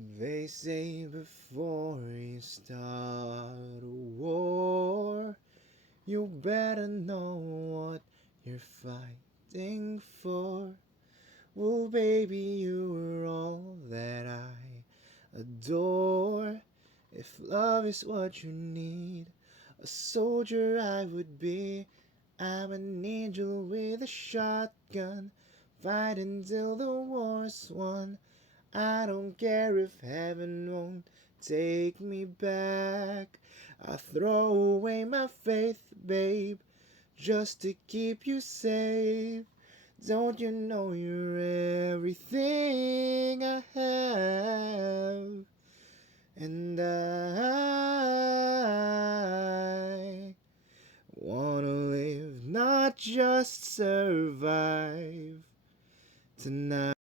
They say before you start a war, you better know what you're fighting for. Oh, baby, you're all that I adore. If love is what you need, a soldier I would be. I'm an angel with a shotgun, fighting till the war's won. I don't care if heaven won't take me back. I throw away my faith, babe, just to keep you safe. Don't you know you're everything I have? And I wanna live, not just survive tonight.